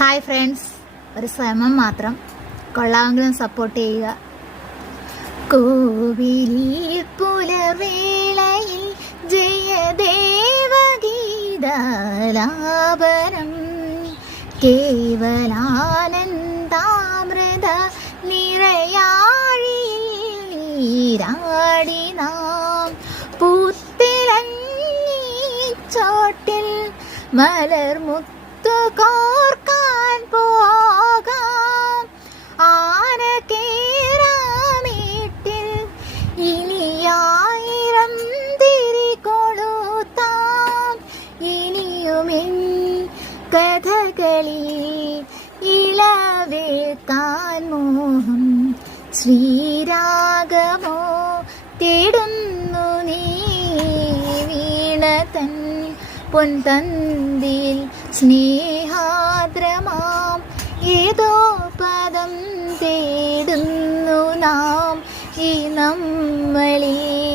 Hi friends, ഒരു ശ്രമം മാത്രം, കൊള്ളാമെങ്കിലും സപ്പോർട്ട് ചെയ്യുക. കോവിലിൽ പുലർവേളയിൽ ജയദേവഗീതാലാപനം കേവലാനന്ദാമൃത നിറയാഴിയിൽ നീരാടി നാം പൂത്തിലഞ്ഞിച്ചോട്ടിൽ മലർമുത്തു കോർക്കാൻ പോകാം. ആന കേറാമേട്ടിൽ ഇനിയായിരം തിരി കൊളുത്താം. ഇനിയുമെൻ കഥകളിൽ ഇളവേൽക്കാൻ മോഹം ശ്രീരാഗമോ തേടുന്നു നീ വീണതൻ പൊൻതന്തിൽ സ്നേഹാദ്രമാം ഏതോ പദം തേടുന്നു നാം ഈ നമ്മളിൽ.